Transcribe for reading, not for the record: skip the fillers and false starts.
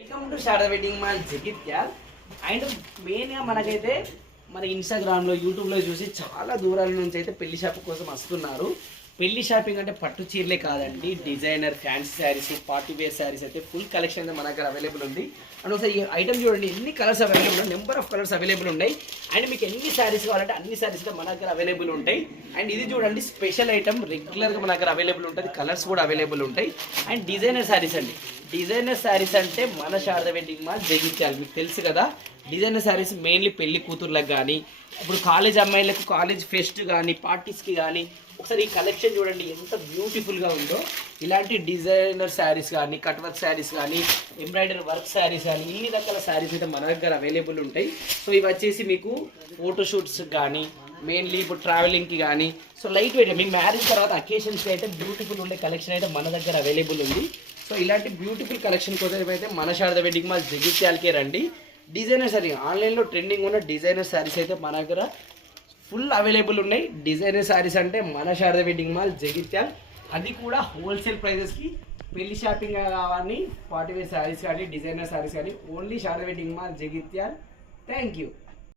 Welcome to Sharada wedding mall Jagtial. And మెయిన్గా మనకైతే మన ఇన్స్టాగ్రామ్లో యూట్యూబ్లో చూసి చాలా దూరాల నుంచి అయితే పెళ్లి షాప్ కోసం వస్తున్నారు. పెళ్లి షాపింగ్ అంటే పట్టు చీరలే కాదండి, designer fancy saris, party wear saris అయితే ఫుల్ కలెక్షన్ అయితే మన దగ్గర అవైలబుల్ ఉంది. అండ్ ఒకసారి ఈ ఐటమ్ చూడండి, ఎన్ని కలర్స్ అవైలబుల్ ఉన్నాయి, నెంబర్ ఆఫ్ కలర్స్ అవైలబుల్ ఉన్నాయి. అండ్ మీకు ఎన్ని శారీస్ కావాలంటే అన్ని శారీస్ అయితే మన దగ్గర అవైలబుల్ ఉంటాయి. అండ్ ఇది చూడండి స్పెషల్ ఐటమ్, రెగ్యులర్గా మన దగ్గర అవైలబుల్ ఉంటుంది, కలర్స్ కూడా అవైలబుల్ ఉంటాయి. అండ్ డిజైనర్ శారీస్ అండి, డిజైనర్ శారీస్ అంటే మన శారదా వెడ్డింగ్ మాల్ జగిత్యాల, మీకు తెలుసు కదా. డిజైనర్ శారీస్ మెయిన్లీ పెళ్లి కూతుర్లకు కానీ, ఇప్పుడు కాలేజ్ అమ్మాయిలకు కాలేజ్ ఫెస్ట్ కానీ, పార్టీస్కి కానీ, ఒకసారి ఈ కలెక్షన్ చూడండి ఎంత బ్యూటిఫుల్గా ఉందో. ఇలాంటి డిజైనర్ శారీస్ కానీ, కట్ వర్క్ శారీస్ కానీ, ఎంబ్రాయిడరీ వర్క్ శారీస్ కానీ, ఇన్ని రకాల శారీస్ అయితే మన దగ్గర అవైలబుల్ ఉంటాయి. సో ఇవి వచ్చేసి మీకు ఫోటోషూట్స్ కానీ, మెయిన్లీ ఇప్పుడు ట్రావెలింగ్కి కానీ, సో లైట్ వెయిట్ మీకు మ్యారేజ్ తర్వాత అకేషన్స్కి అయితే బ్యూటిఫుల్ ఉండే కలెక్షన్ అయితే మన దగ్గర అవైలబుల్ ఉంది. సో ఇలాంటి బ్యూటిఫుల్ కలెక్షన్ కోసం అయితే మన శారదా వెడ్డింగ్ మాల్ జగిత్యాలకే రండి. డిజైనర్ శారీ ఆన్లైన్లో ట్రెండింగ్ ఉన్న డిజైనర్ శారీస్ అయితే మన దగ్గర ఫుల్ అవైలబుల్ ఉన్నాయి. డిజైనర్ శారీస్ అంటే మన శారదా వెడ్డింగ్ మాల్ జగిత్యాల్, అది కూడా హోల్సేల్ ప్రైజెస్కి. పెళ్లి షాపింగ్ కావాలి, పార్టీ వేర్ శారీస్ కానీ, డిజైనర్ శారీస్ కానీ, only Sharada wedding mall Jagtial. Thank you.